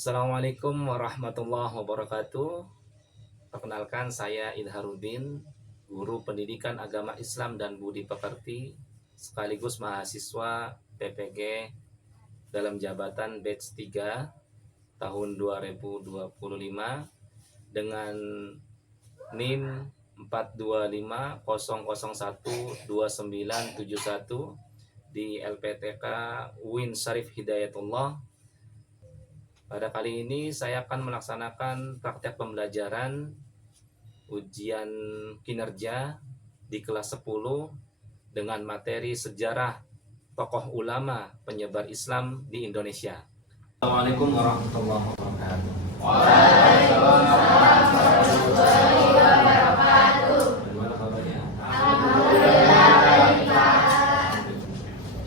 Assalamualaikum warahmatullahi wabarakatuh. Perkenalkan, saya Idharuddin, guru pendidikan agama Islam dan budi pekerti sekaligus mahasiswa PPG dalam jabatan batch 3 tahun 2025 dengan NIM 425001291 di LPTK UIN Syarif Hidayatullah. Pada kali ini saya akan melaksanakan praktek pembelajaran ujian kinerja di kelas 10 dengan materi sejarah tokoh ulama penyebar Islam di Indonesia. Assalamualaikum warahmatullahi wabarakatuh. Waalaikumsalam warahmatullahi wabarakatuh. Bagaimana kabarnya? Alhamdulillah baik, Pak.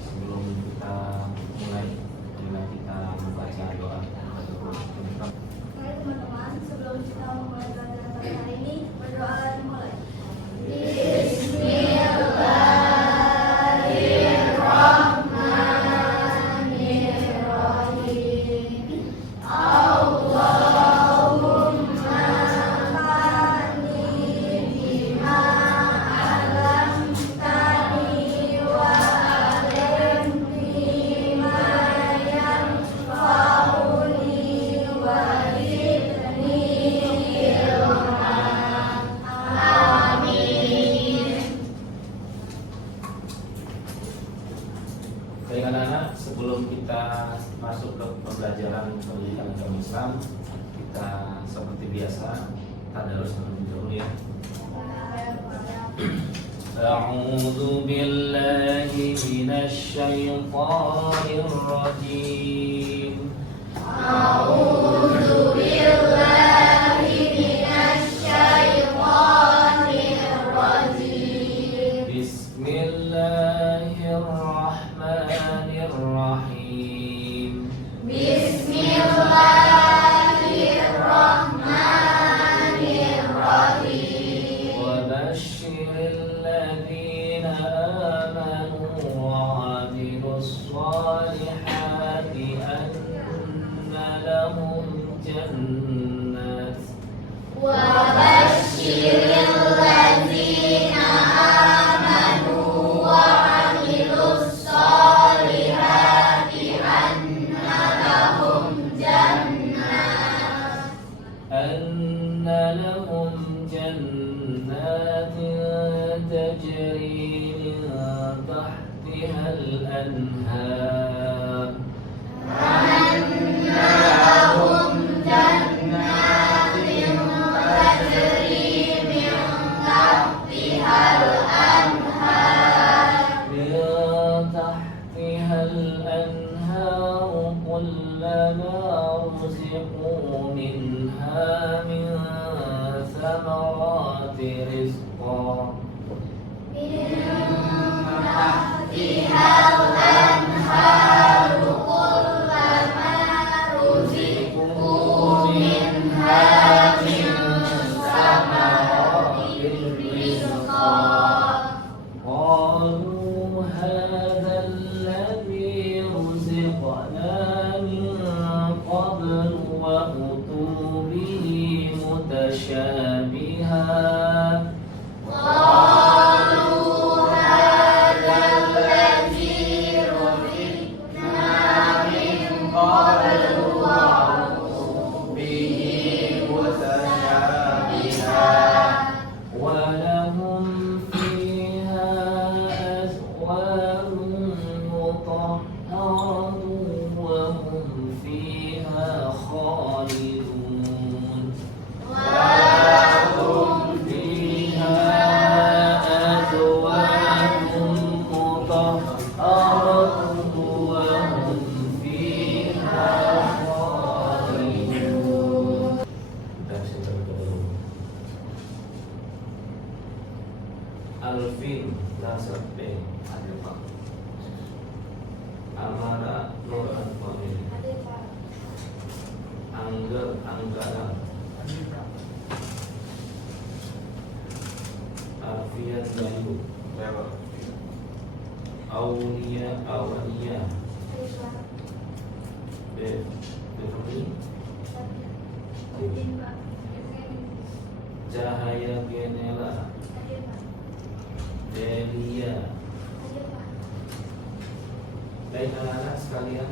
Sebelum kita mulai, marilah kita membaca doa. Oke teman-teman, sebelum kita memulai pelajaran pada hari ini, berdoa dimulai. Bismillahirrahmanirrahim. Allahumma fa'ni bima 'allamtani wa 'allimni ma yanfa'uni wa zidni ilma. Amin. Baik anak-anak, sebelum kita masuk ke pembelajaran pendidikan agama Islam, kita seperti biasa tadarus terlebih dahulu ya. A'udzu billahi minasyaitonir rajim. A'udzu billahi minasyaitonir rajim. Bismillahirrahmanirrahim. Bismillahirrahmanirrahim. Wa basyiril ladzina amanu wa 'amilus shalihati anna lahum jannat Wa basyiril ladzina amanu wa 'amilus shalihati anna lahum jannat. anna lahum jannatin tajri min tahtiha al-anhar Anna lahum jannatin tajri min tahtihal anhar. من تحتها الأنهار كلما رزقوا منها من ثمرات رزقا Tahtihal anhar kullama ruziqu minha min samaratin rizqa. قالوا هذا الذي رزقنا من قبل وأتوا به متشابها Qalu hadzal ladzi ruziqna min qablu wa bihi mutasyabiha. ولهم فيها أزواج مطهرة وهم فيها خالدون Walahum فيها أزواج مطهرة وهم فيها خالدون. Alvin Nasabbe Adifah Amara Nur Anfamil Angger Anggara Alfian Bayu Aulia Awalia Beverly Izin Pak. Cahaya Genela, Hadir Pak. Delia. Hadir Pak. Baik anak-anak sekalian,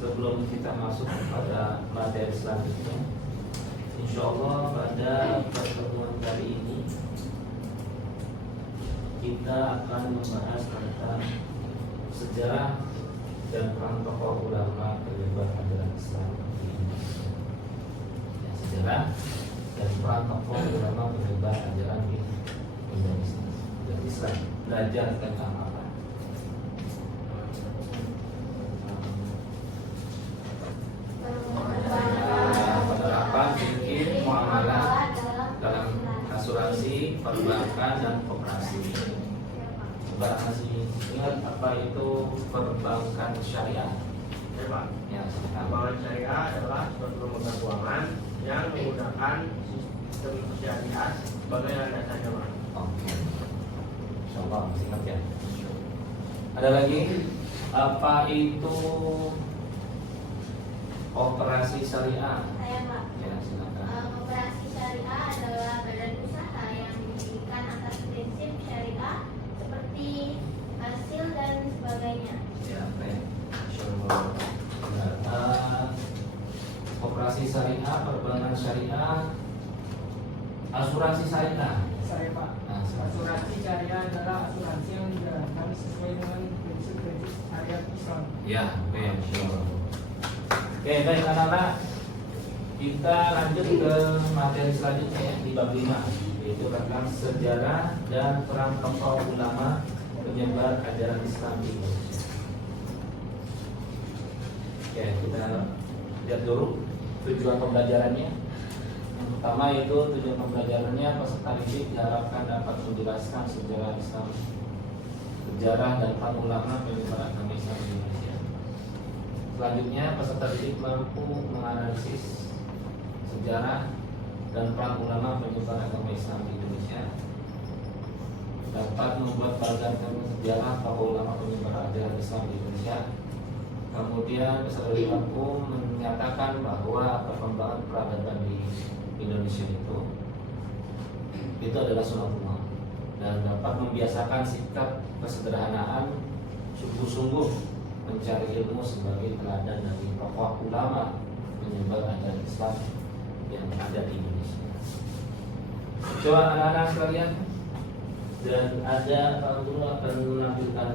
sebelum kita masuk pada materi selanjutnya, insya Allah pada pertemuan kali ini kita akan membahas tentang sejarah dan peran tokoh ulama penyebar ajaran Islam di Indonesia. Ya, sejarah dan peran tokoh ulama penyebar ajaran di Indonesia. Dan Islam belajar tentang apa? Penerapan fikih muamalah dalam asuransi, perbankan dan koperasi. Coba masih ingat apa itu perbankan syariah? Ya Pak, Ya, silakan. Perbankan syariah adalah suatu lembaga keuangan yang menggunakan sistem syariah sebagai landasannya Pak. Oke. Insyaallah masih ingat ya. Ada lagi apa itu operasi syariah? Saya Pak. Ya, silakan. Koperasi syariah adalah badan usaha yang didirikan atas prinsip syariah seperti hasil dan sebagainya. Ya, baik. Insyaallah. Benar. Operasi syariah, perbankan syariah, asuransi syariah. Saya Pak, Nah, silakan. asuransi syariah adalah asuransi yang dijalankan sesuai dengan prinsip-prinsip syariat Islam. Ya, oke, insyaallah. Oke, baik anak-anak. Kita lanjut ke materi selanjutnya ya, di bab 5, yaitu tentang sejarah dan peran tokoh ulama penyebar ajaran Islam di Indonesia. Oke, kita lihat dulu tujuan pembelajarannya. Yang pertama itu tujuan pembelajarannya, peserta didik diharapkan dapat menjelaskan sejarah Islam, sejarah dan peran ulama penyebar agama Islam di Indonesia. Selanjutnya, peserta didik mampu menganalisis sejarah dan peran ulama penyebar agama Islam di Indonesia, dapat membuat bagan sejarah tokoh ulama penyebar ajaran Islam di Indonesia. Kemudian peserta didik mampu menyatakan bahwa perkembangan peradaban di Indonesia itu adalah sunatullah, dan dapat membiasakan sikap kesederhanaan, sungguh-sungguh mencari ilmu sebagai teladan dari tokoh ulama penyebar ajaran Islam yang ada di Indonesia. Coba anak-anak sekalian, dan ada Pak Guru akan menampilkan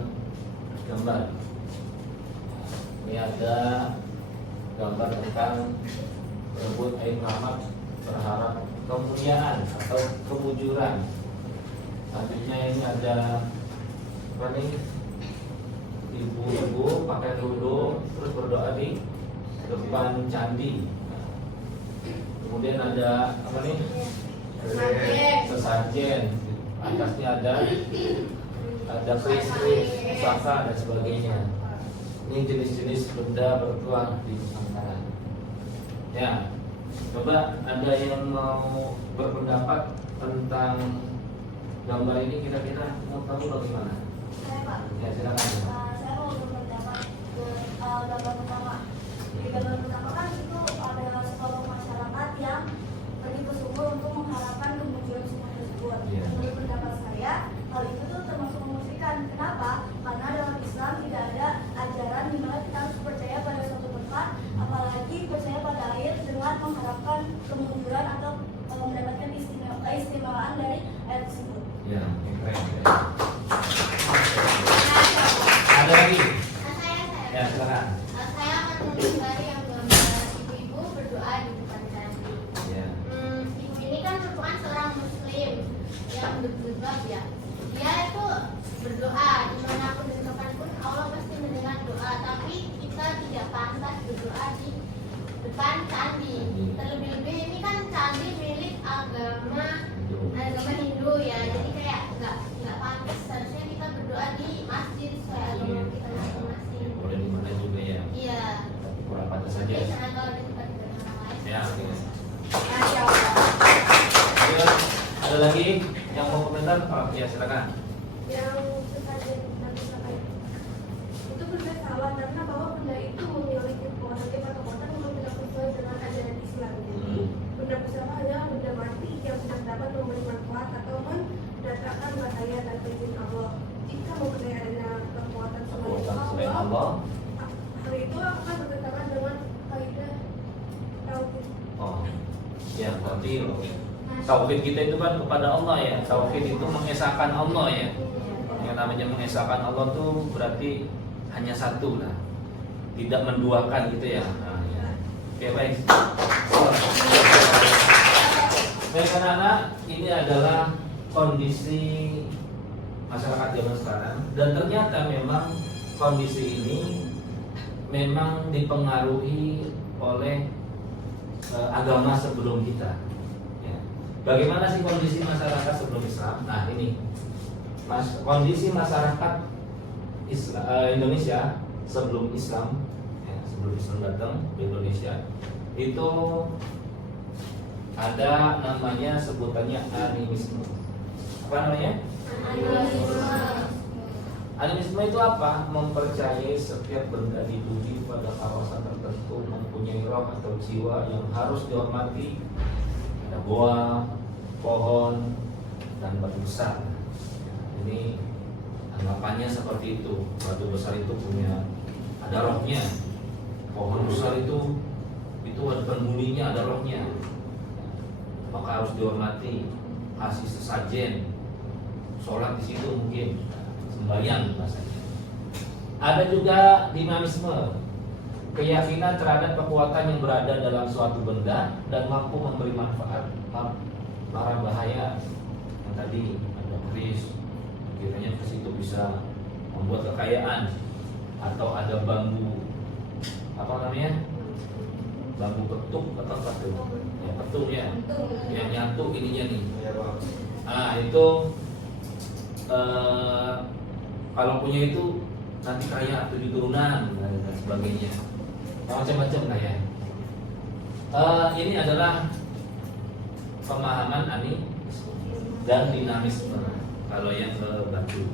gambar. Ini ada gambar tentang berebut air rahmat berharap kemuliaan atau kemujuran. Selanjutnya ini ada apa nih? Ibu-ibu pakai duduk terus berdoa di depan candi. Kemudian ada apa nih? Sesajen. Atasnya ada keris-keris, pusaka dan sebagainya. Ini jenis-jenis benda bertuah di Nusantara. Ya, coba ada yang mau berpendapat tentang gambar ini, kira-kira mau tahu bagaimana? Saya Pak. Ya, silakan. Saya mau berpendapat ke gambar pertama. Di gambar pertama kan itu ada sekelompok masyarakat yang pergi ke sumur untuk mengharapkan kemunculan sumur tersebut. Iya. Menurut pendapat saya, hal itu tuh termasuk memusyrikan. Kenapa? Karena dalam Islam tidak ada ajaran di mana kita harus percaya pada suatu tempat, apalagi percaya pada air dengan mengharapkan kemunculan atau mendapatkan keistimewaan dari air tersebut. Ya, keren. Ada lagi? Ya, silakan. Saya akan menghindari yang gambar ibu-ibu berdoa di depan candi. Ya. Ibu ini kan merupakan seorang muslim yang berjilbab ya. Dia itu berdoa dimanapun dan kapanpun Allah pasti mendengar doa. Tapi kita tidak pantas berdoa di depan candi. Terlebih-lebih ini kan candi milik agama Hindu ya. Jadi kayak nggak pantas. Seharusnya kita berdoa di masjid sesuai agama kita masing-masing. Boleh di mana juga ya. Iya. Tapi kurang pantas saja. Tapi jangan kalau di tempat ibadah orang lain. Ya, oke. Masya Allah. Ayo, ada lagi yang mau komentar? Oh, ya, silakan. Yang sesajen Nabi Muhammad itu benda salah karena bahwa benda itu memiliki pengaruh atau kekuatan untuk tidak sesuai dengan ajaran Islam. Berarti tauhid kita itu kan kepada Allah ya. Tauhid itu mengesahkan Allah ya. Yang namanya mengesahkan Allah tuh berarti hanya satu lah, tidak menduakan gitu ya. Nah, ya. Oke baik. Baik anak-anak, ini adalah kondisi masyarakat zaman sekarang dan ternyata memang kondisi ini memang dipengaruhi oleh agama sebelum kita. Ya. Bagaimana sih kondisi masyarakat sebelum Islam? Nah ini kondisi masyarakat Indonesia sebelum Islam, ya, sebelum Islam datang ke Indonesia itu ada namanya sebutannya animisme. Apa namanya? Animisme itu apa? Mempercayai setiap benda di bumi pada kawasan tertentu mempunyai roh atau jiwa yang harus dihormati. Ada goa, pohon, dan batu besar. Ini anggapannya seperti itu. Batu besar itu punya ada rohnya. Pohon besar itu ada penghuninya, ada rohnya. Maka harus dihormati. Kasih sesajen, sholat di situ mungkin. Sembahyang bahasanya. Ada juga dinamisme, keyakinan terhadap kekuatan yang berada dalam suatu benda dan mampu memberi manfaat marah bahaya. Yang tadi ada keris, kiranya keris itu bisa membuat kekayaan, atau ada bambu apa namanya, bambu petuk atau apa tuh? Ya, petuk ya, yang nyatu ininya nih. Ah itu kalau punya itu nanti kaya 7 turunan dan sebagainya, macam-macam lah ya. Ini adalah pemahaman dan dinamisme kalau yang ke batu.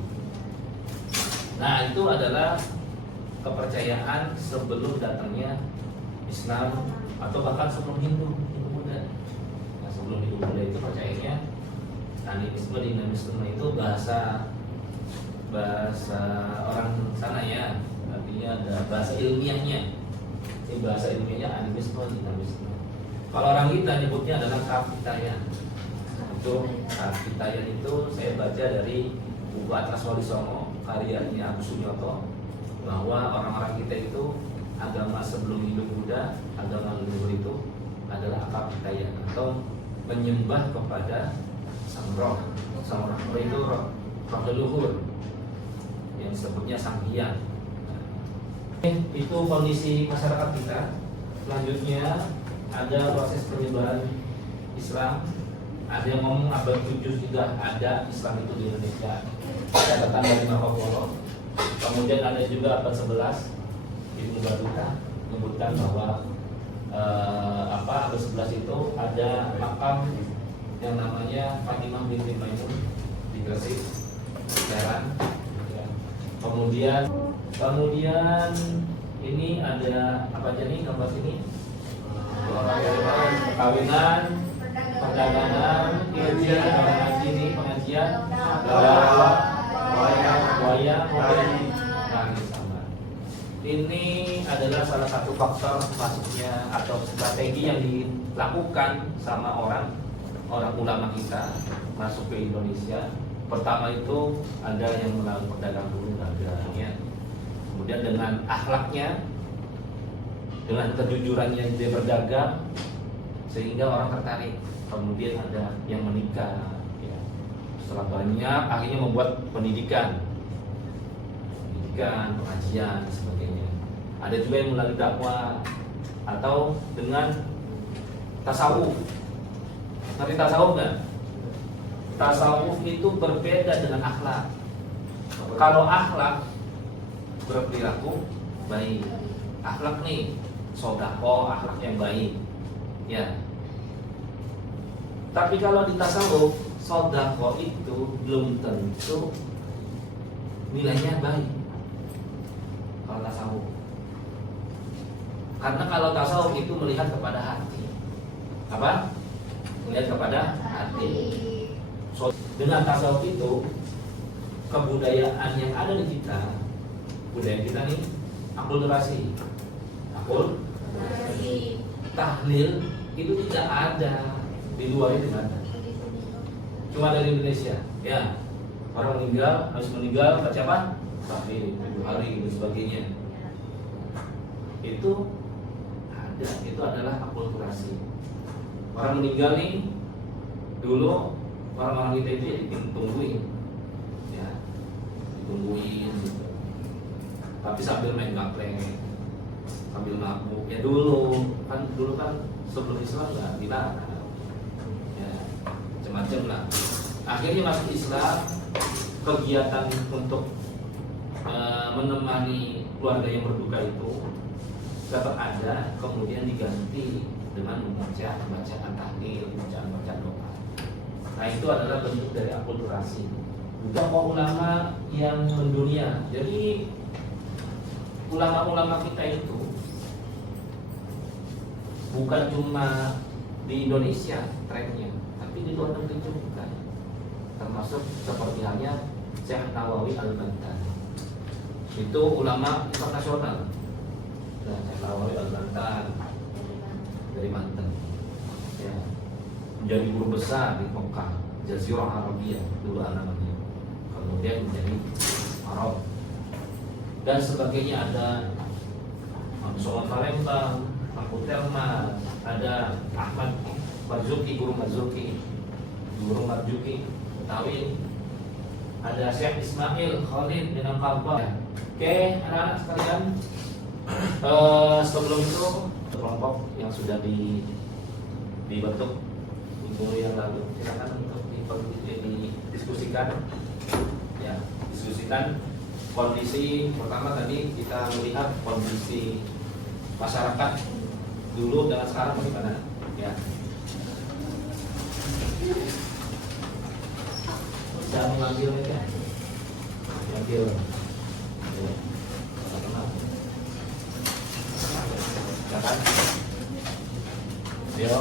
Nah itu adalah kepercayaan sebelum datangnya Islam atau bahkan sebelum Hindu Buddha. Nah, sebelum Hindu Buddha itu percayanya animisme, dinamisme itu bahasa orang sana ya, artinya ada bahasa ilmiahnya. Ini bahasa ilmiahnya animisme, dinamisme. Kalau orang kita nyebutnya adalah kapitayan. Untuk kapitayan itu saya baca dari buku Atlas Wali Songo karyanya Agus Sunyoto, bahwa orang-orang kita itu agama sebelum Hindu Buddha, agama leluhur itu adalah kapitayan atau menyembah kepada sang roh. Sang roh itu roh leluhur yang disebutnya Sang Hyang. Itu kondisi masyarakat kita. Selanjutnya ada proses penyebaran Islam. Ada yang ngomong abad 7 sudah ada Islam itu di Indonesia. Ada catatan dari Marco Polo. Kemudian ada juga abad 11 Ibnu Battuta menyebutkan bahwa abad 11 itu ada makam yang namanya Fatimah binti Maimun di Gresik, Serang. Kemudian ini ada apa aja nih gambar sini? Perkawinan, perdagangan, pengajian, wayang, sama. Ini adalah salah satu faktor masuknya atau strategi yang dilakukan sama orang ulama kita masuk ke Indonesia. Pertama itu ada yang melalui pedagang dulu dagangnya, kemudian dengan akhlaknya, dengan kejujurannya dia berdagang sehingga orang tertarik. Kemudian ada yang menikah, ya. Setelah banyak akhirnya membuat pendidikan, pengajian, dan sebagainya. Ada juga yang melalui dakwah atau dengan tasawuf. Tapi tasawuf kan? Tasawuf itu berbeda dengan akhlak. Kalau akhlak berperilaku baik, akhlak nih sodako, akhlak yang baik, ya. Tapi kalau di tasawuf, sodako itu belum tentu nilainya baik. Kalau tasawuf, karena kalau tasawuf itu melihat kepada hati, apa? Melihat kepada hati. Dengan tasawuf itu kebudayaan yang ada di kita, budaya kita nih, akulturasi, tahlil itu tidak ada Di luar itu nggak ada. Cuma dari Indonesia. Ya, orang meninggal, harus meninggal baca apa? Takbir 7 hari dan sebagainya. Itu ada, itu adalah akulturasi. Orang meninggal nih dulu orang-orang kita itu ya ditungguin, ya ditungguin gitu. Tapi sambil main gaplek, sambil mabuk. Ya dulu kan sebelum Islam nggak dilarang, ya macam-macam lah. Akhirnya masuk Islam, kegiatan untuk menemani keluarga yang berduka itu dapat ada, kemudian diganti dengan membaca bacaan tahlil, bacaan doa. Nah itu adalah bentuk dari akulturasi. Tokoh ulama yang mendunia. Jadi ulama-ulama kita itu bukan cuma di Indonesia trennya, tapi di luar negeri juga. Termasuk seperti halnya Syekh Nawawi Al-Bantan. Itu ulama internasional. Nah, Syekh Nawawi Al-Bantan dari Banten, ya, menjadi guru besar di Mekah, Jazirah Arabia dulu namanya, kemudian menjadi Arab dan sebagainya. Ada Solon Palembang, Abu Telma, ada Ahmad Marzuki, guru Marzuki Betawi, ada Syekh Ismail Khalid dengan Kalbah. Oke, anak-anak sekalian, sebelum itu kelompok yang sudah dibentuk minggu yang lalu, silakan untuk didiskusikan, ya, diskusikan kondisi pertama. Tadi kita melihat kondisi masyarakat dulu dengan sekarang bagaimana, ya. Bisa mengambil mereka, mengambil, ya. Silakan. Yo.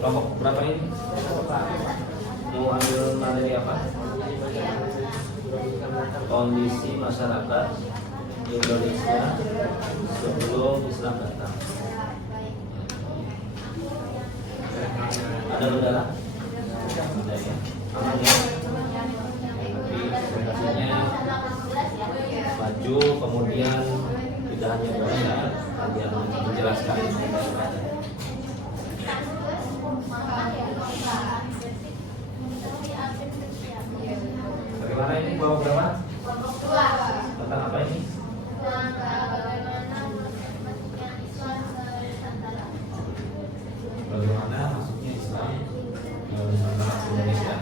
Kelompok berapa ini? Mau ambil materi apa? Kondisi masyarakat Indonesia sebelum Islam datang. Ada kendala? Ada ya? Aman ya? Nanti presentasinya maju, kemudian tidak hanya baca, kalian menjelaskan. Bagaimana ini kelompok berapa? Tentang apa ini? Bagaimana masuknya Islam ke Nusantara Indonesia?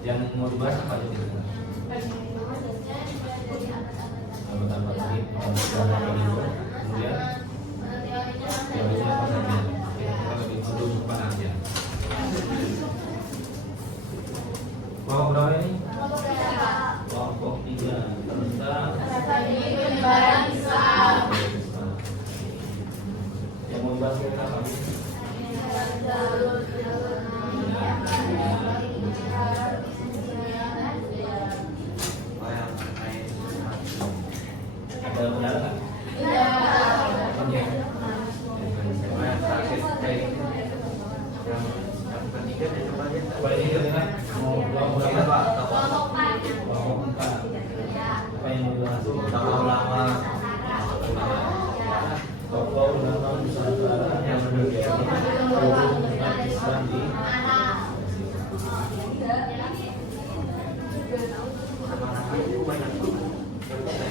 Yang mau dibahas apa aja? Abad-abad ini, kemudian teorinya apa saja? Kita lebih menunjuk pada aja. Kelompok berapa ini? Kelompok 3 tentang penyebaran Islam. Yang membahas kita apa? Ada benar kan? Boleh ini dengan mau kelompok berapa? Kelompok 4. Apa yang mau dibahas? Tokoh ulama Nusantara yang mendunia umat Islam di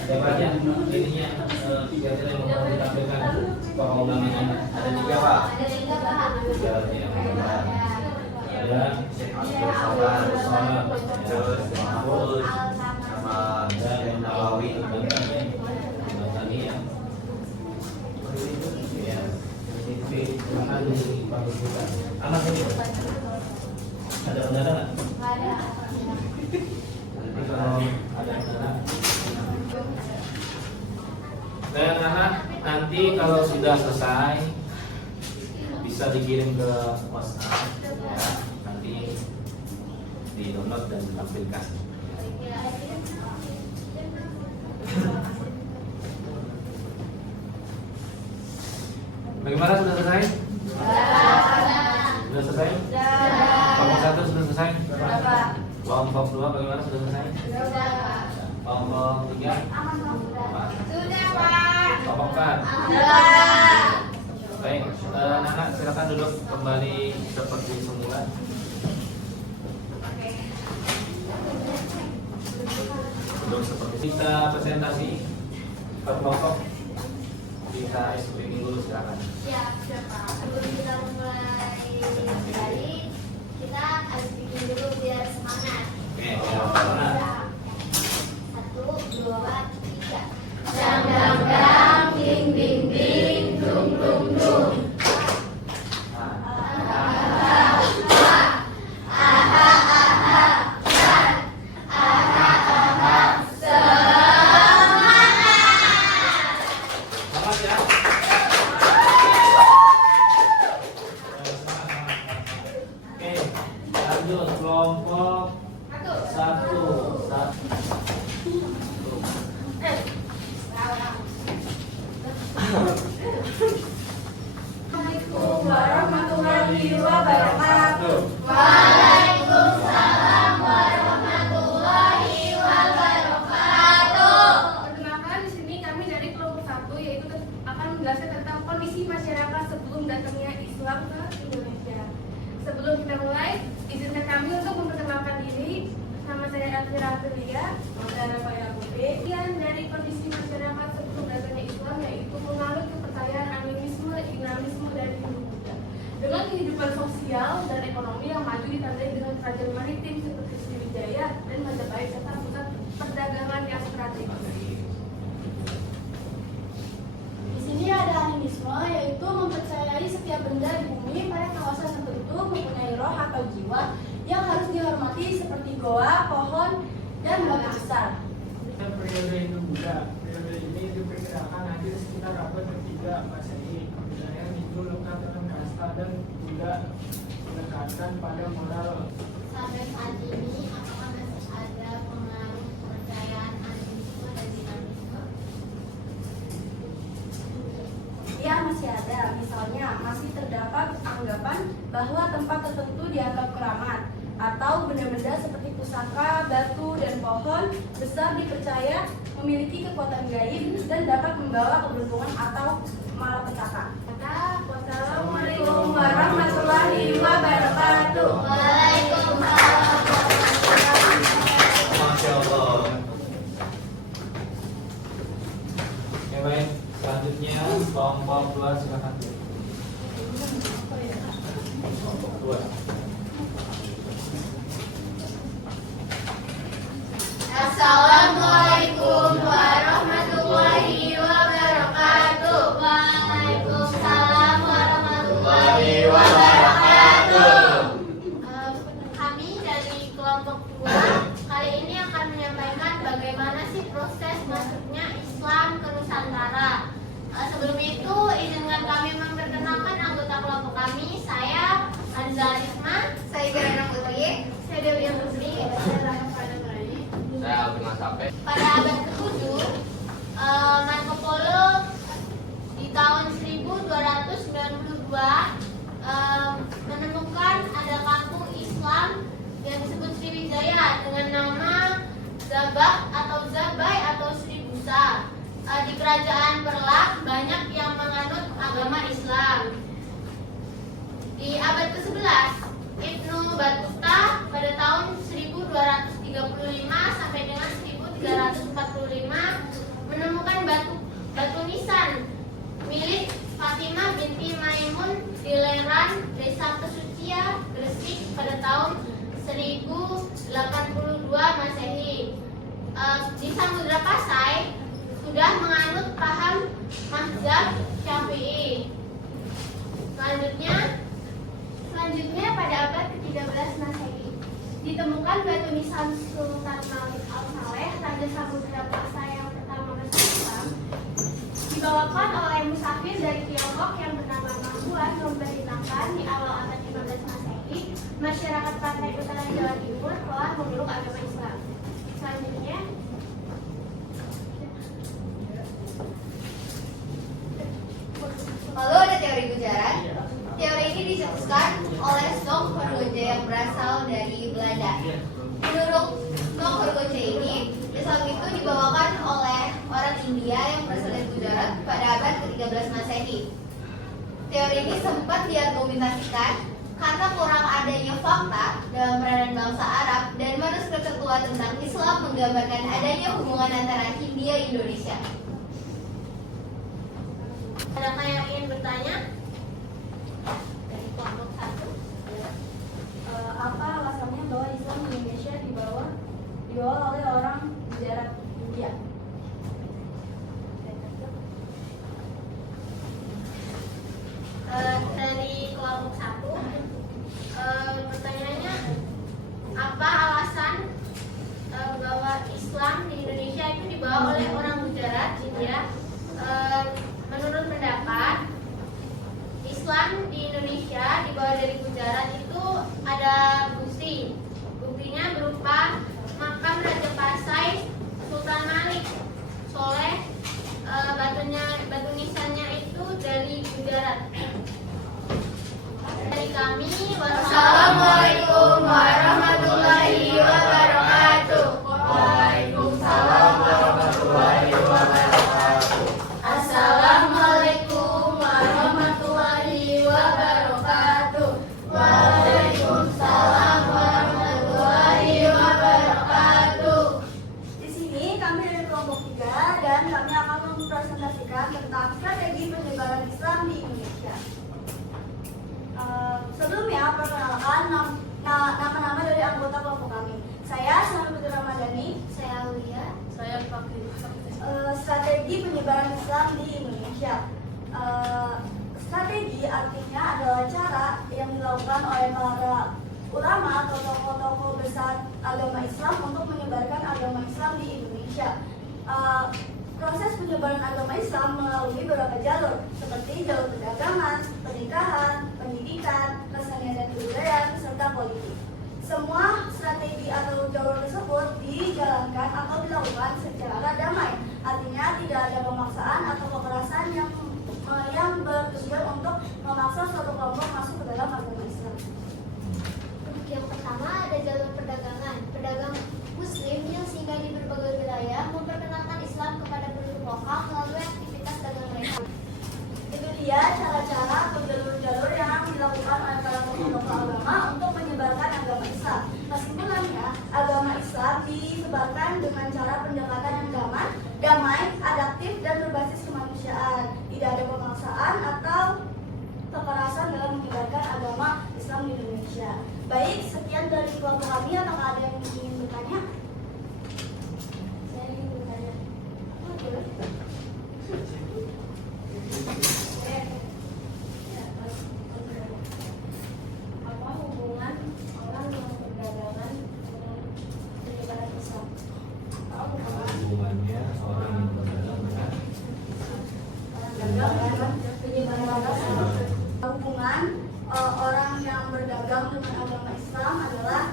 banyak ininya kira-kira yang mau ditampilkan tokoh ulamanya ada 3 Pak. Ada Syekh Abdul Salam, terus Mahfuz, sama Syekh Nawawi Bantani ya. Ya, ini anak ini ada kendala nggak? Ada. Nanti kalau ada kendala, anak nanti kalau sudah selesai bisa dikirim ke WhatsApp, ya, nanti di download dan ditampilkan. Bagaimana, sudah selesai? Sudah selesai? Kelompok 1 sudah selesai? Kelompok 2 bagaimana, sudah selesai? Kelompok 3? Sudah, Pak. Kelompok 4? Baik, Nana silakan duduk kembali seperti semula. Duduk seperti kita presentasi per kelompok. Kita SPG dulu silakan. Siap, Pak. Sebelum kita mulai kembali, kita harus bikin dulu biar semangat. Oke, semangat. 1, 2, 3. Dang dang dang, ding ding ding, dung dung dung. Selamat ya. Oke, lanjut kelompok 1. Assalamualaikum warahmatullahi wabarakatuh. Waalaikumsalam warahmatullahi wabarakatuh. Perkenalkan, di sini kami dari kelompok 1 yaitu akan menjelaskan tentang kondisi masyarakat sebelum datangnya Islam ke Indonesia. Sebelum kita mulai, izinkan kami untuk memperkenalkan diri. Nama saya Elvira Aprilia, saudara saya Putri. Bagian dari kondisi masyarakat sebelum datangnya Islam yaitu menganut kepercayaan animisme, dinamisme, dan Hindu Buddha. Dengan kehidupan sosial dan ekonomi yang maju ditandai dengan kerajaan maritim seperti Sriwijaya dan Majapahit serta pusat perdagangan yang strategis. Di sini ada animisme, yaitu mempercayai setiap benda di bumi pada kawasan tertentu mempunyai roh atau jiwa yang harus dihormati seperti goa, pohon, dan batu besar. Dan periode Hindu Buddha. Periode ini diperkirakan hadir sekitar abad ke-3 Masehi. Wilayah Hindu lekat dengan kasta dan Buddha menekankan pada moral. Sampai saat ini, apakah masih ada pengaruh kepercayaan animisme dan dinamisme? Ya, masih ada. Misalnya, masih terdapat anggapan bahwa tempat tertentu dianggap keramat, atau benda-benda seperti pusaka, batu, dan pohon besar dipercaya memiliki kekuatan gaib dan dapat membawa keberuntungan atau malapetaka. Wassalamualaikum warahmatullahi wabarakatuh. Waalaikumsalam. Masya Allah. Oke, baik. Selanjutnya kelompok 2 silakan. Kelompok 2. Assalamualaikum warahmatullahi wabarakatuh. Waalaikumsalam warahmatullahi wabarakatuh. Kami dari kelompok 2 kali ini akan menyampaikan bagaimana sih proses masuknya Islam ke Nusantara. Sebelum itu, izinkan kami memperkenalkan anggota kelompok kami. Saya Anza Risma, saya Gerana Putri, saya Dewi Putri, saya Rahmat Nurani. Saya Alvin Masape. Pada abad ke-7, Marco Polo di tahun 1292 menemukan ada kampung Islam yang disebut Sriwijaya dengan nama Zabak atau Zabai atau Sri Busa. Di kerajaan Perlak banyak yang menganut agama Islam. Di abad ke-11, Ibnu Battuta pada tahun 1235 sampai dengan 1345 menemukan batu nisan milik Fatimah binti Maimun di Leran, Desa Kesucia, Gresik pada tahun 1082 Masehi. Di Samudra Pasai sudah menganut paham mazhab Syafi'i. Selanjutnya pada abad ke-13 Masehi ditemukan batu nisan Sultan Malik Al-Saleh, Raja Samudra Pasai yang pertama masuk Islam. Dibawakan oleh musafir dari Tiongkok yang bernama Mahmuan memberitakan di awal abad 15 Masehi masyarakat pantai utara Jawa Timur telah memeluk agama Islam. Selanjutnya Lalu ada teori oleh Stok Horgoje yang berasal dari Belanda. Menurut Stok Horgoje ini, Islam itu dibawakan oleh orang India yang berasal dari Gujarat pada abad ke-13 Masehi. Teori ini sempat diargumentasikan karena kurang adanya fakta dalam peranan bangsa Arab dan manuskrip tertua tentang Islam menggambarkan adanya hubungan antara Hindia dan Indonesia. Adakah yang ingin bertanya? Dari kelompok 1. Apa alasannya bahwa Islam di Indonesia dibawa oleh orang Gujarat India? Dari kelompok 1, pertanyaannya apa alasan bahwa Islam di Indonesia itu dibawa oleh orang Gujarat India? Menurut pendapat, Islam di Indonesia dibawa dari Gujarat itu ada buktinya berupa makam Raja Pasai Sultan Malik Soleh. Batu nisannya itu dari Gujarat. Dari kami, wassalamualaikum warahmatullahi wabarakatuh. Waalaikumsalam warahmatullahi wabarakatuh. Assalamualaikum warahmatullahi wabarakatuh. Waalaikumsalam warahmatullahi wabarakatuh. Di sini kami dari kelompok 3 dan kami akan mempresentasikan tentang strategi penyebaran Islam di Indonesia. Sebelumnya perkenalkan nama-nama dari anggota kelompok kami. Saya Sami Putri Ramadhani. Saya Aulia. Saya Fakri. Strategi penyebaran Islam di Indonesia. Strategi artinya adalah cara yang dilakukan oleh para ulama atau tokoh-tokoh besar agama Islam untuk menyebarkan agama Islam di Indonesia. Proses penyebaran agama Islam melalui beberapa jalur, seperti jalur perdagangan, pernikahan, pendidikan, kesenian dan kebudayaan, serta politik. Semua strategi atau jalur tersebut dijalankan atau dilakukan secara damai. Artinya tidak ada pemaksaan atau kekerasan yang bertujuan untuk memaksa suatu kelompok masuk ke dalam agama Islam. Untuk yang pertama ada jalur perdagangan. Pedagang Muslim yang singgah di berbagai wilayah memperkenalkan Islam kepada penduduk lokal melalui aktivitas dagang mereka. Itu dia cara-cara atau jalur-jalur yang dilakukan oleh para tokoh-tokoh agama untuk menyebarkan agama Islam. Kesimpulannya, agama Islam disebarkan dengan cara pendekatan yang damai, adaptif, dan berbasis kemanusiaan. Tidak ada pemaksaan atau kekerasan dalam menyebarkan agama Islam di Indonesia. Baik, sekian dari kelompok kami. Apakah ada yang ingin bertanya? Saya ingin bertanya. Apa hubungan orang yang berdagangan dengan penyebaran Islam? Hubungannya orang yang berdagang dengan Hubungan orang yang berdagang dengan agama Islam adalah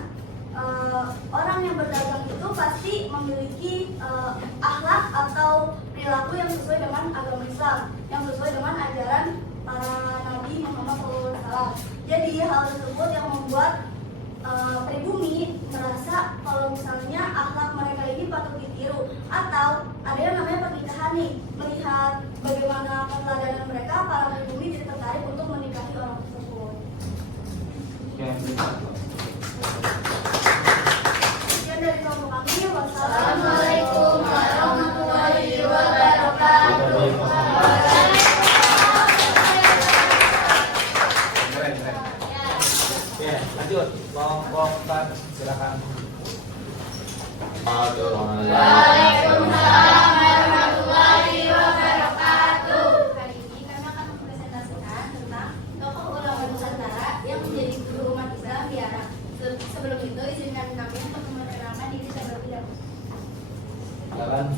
orang yang berdagang itu pasti memiliki akhlak atau perilaku yang sesuai dengan agama Islam, yang sesuai dengan ajaran para Nabi Muhammad SAW. Jadi hal tersebut yang membuat pribumi merasa kalau misalnya akhlak mereka ini patut ditiru, atau ada yang namanya pernikahan nih, melihat bagaimana keteladanan mereka, para pribumi jadi tertarik untuk menikahi orang tersebut. Sekian dari kelompok kami. Wassalamualaikum warahmatullahi wabarakatuh. Ya, lanjut. Kelompok 4, silakan. Waalaikumsalam warahmatullahi wabarakatuh. Hari ini kami akan mempresentasikan tentang tokoh ulama Nusantara yang menjadi guru umat Islam di Arab. Sebelum itu, izinkan kami untuk memperkenalkan diri terlebih dahulu. Silakan.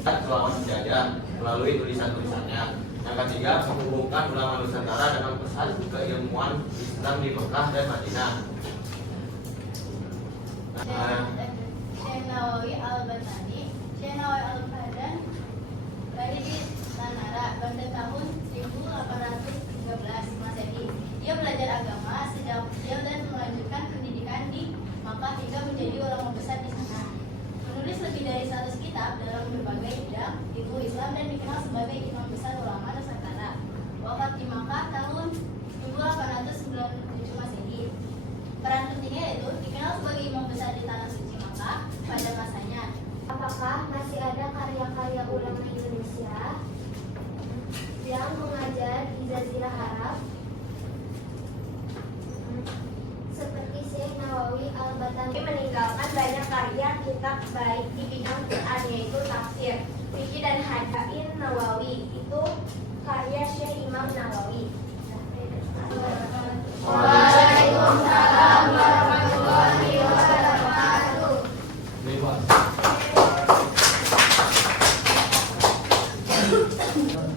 Selama sejajar melalui tulisan-tulisannya. Yang ketiga, menghubungkan ulama Nusantara dengan pesan keilmuan Islam di Mekah dan Madinah. Syekh Nawawi Al-Batani, Syekh Nawawi Al-Badan lahir di Tanara pada tahun 1830. 13 Masehi. Dia belajar agama sejak kecil dan melanjutkan pendidikan di Makkah hingga menjadi ulama besar di sana. Menulis lebih dari 100 kitab dalam berbagai bidang ilmu Islam dan dikenal sebagai imam besar ulama Nusantara. Wafat di Makkah tahun 1897 Masehi. Peran pentingnya yaitu dikenal sebagai imam besar di tanah suci Makkah pada masanya. Apakah masih ada karya-karya ulama Indonesia yang mengajar di Jazirah Arab seperti Syekh Nawawi Al-Batani? Meninggalkan banyak karya kitab baik di bidang Quran, yaitu tafsir, fikih dan hadis. Nawawi itu karya Syekh Imam Nawawi. Waalaikumsalam warahmatullahi wabarakatuh. Bebas.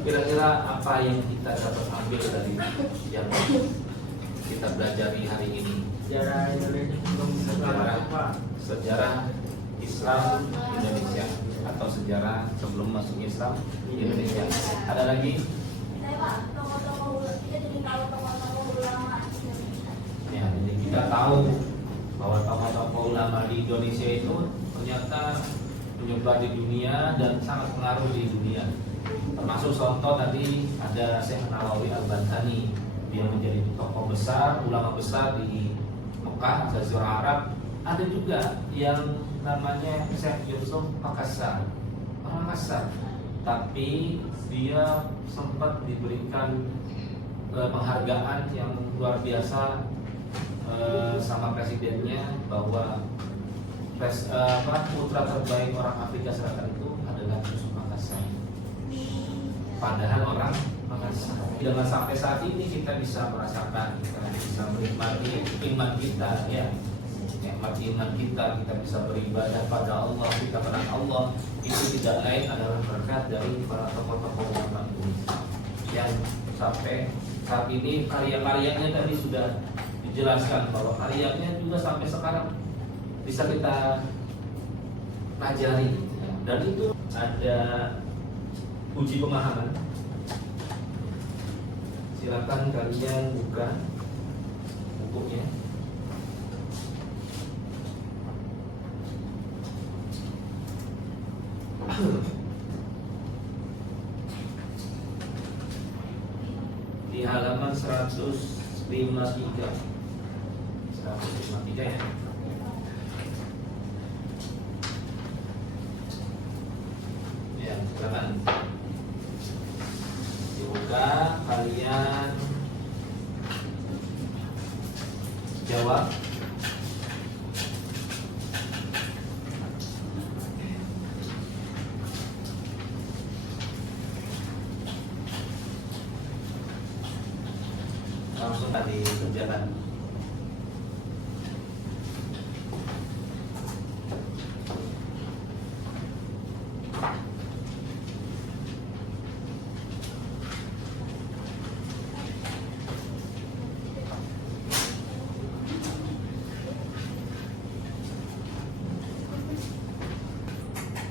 Kira-kira apa yang kita dapat ambil dari yang kita belajar di hari ini? Sejarah Indonesia sebelum Sejarah Islam Indonesia atau sejarah sebelum masuk Islam di Indonesia. Ada lagi? Ya, jadi kita tahu bahwa tokoh-tokoh ulama di Indonesia itu ternyata menyebar di dunia dan sangat pengaruh di dunia. Termasuk contoh tadi ada Syekh Nawawi Al-Batani, dia menjadi tokoh besar, ulama besar di Mekah, Jazirah Arab. Ada juga yang namanya Syekh Yusuf Makassar, orang Makassar, tapi dia sempat diberikan penghargaan yang luar biasa sama presidennya bahwa putra terbaik orang Afrika Selatan itu adalah Yusuf Makassar. Padahal orang Makassar. Dengan sampai saat ini kita bisa merasakan, kita bisa menikmati iman kita, ya, nikmati iman kita bisa beribadah pada Allah, kita kenal Allah. Itu tidak lain adalah berkat dari para tokoh-tokoh ulama Indonesia yang sampai saat ini karya-karyanya tadi sudah dijelaskan bahwa karyanya juga sampai sekarang bisa kita pelajari, dan itu ada uji pemahaman. Silakan kalian buka bukunya. Di halaman 153 ya. Ya, silakan dibuka, kalian jawab. Langsung tadi kerjakan.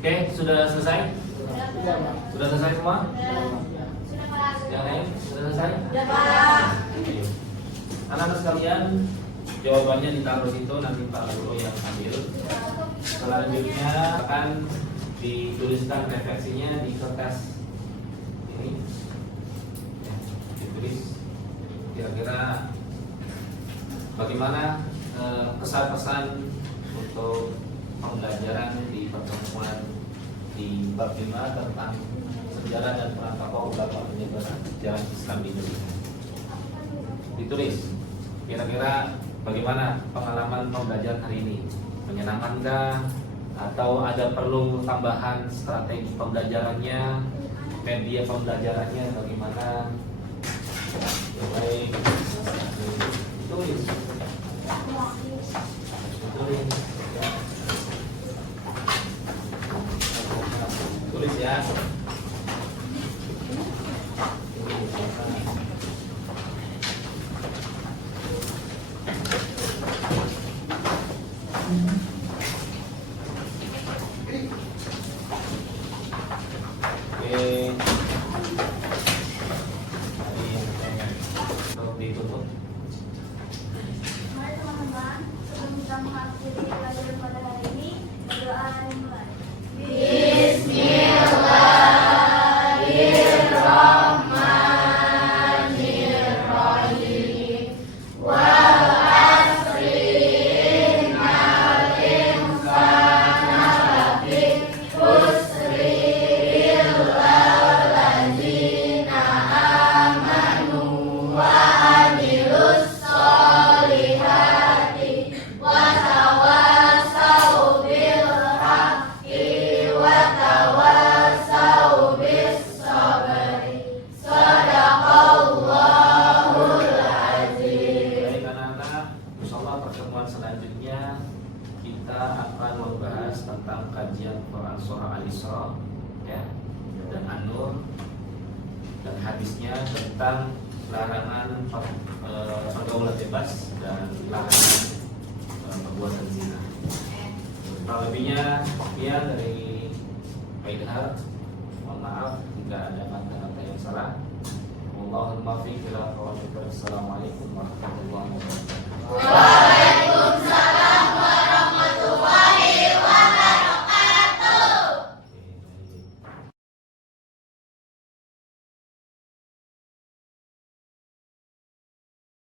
Oke, sudah selesai? Sudah selesai semua? Sudah kelas. Yang lain sudah selesai? Ya, Pak. Oke. Anak-anak sekalian, jawabannya ditaruh situ, nanti Pak Guru yang ambil. Selanjutnya akan dituliskan refleksinya di kertas ini. Ya, ditulis kira-kira bagaimana pesan-pesan untuk pembelajaran di pertemuan di bab 5 tentang sejarah dan peran tokoh ulama penyebar sejarah Islam di Indonesia. Ditulis kira-kira bagaimana pengalaman pembelajaran hari ini, menyenangkankah atau ada perlu tambahan strategi pembelajarannya, media pembelajarannya bagaimana? Baik, tulis. Tulis ya. Oke. selanjutnya kita akan membahas tentang kajian Quran surah Al-Isra ya, dan An-Nur, dan hadisnya tentang larangan pergaulan bebas dan larangan perbuatan zina. Kurang lebihnya sekian dari Aidhar. Mohon maaf jika ada kata-kata yang salah. Wallahul muwaffiq ila aqwamit thoriq. Assalamualaikum warahmatullahi wabarakatuh.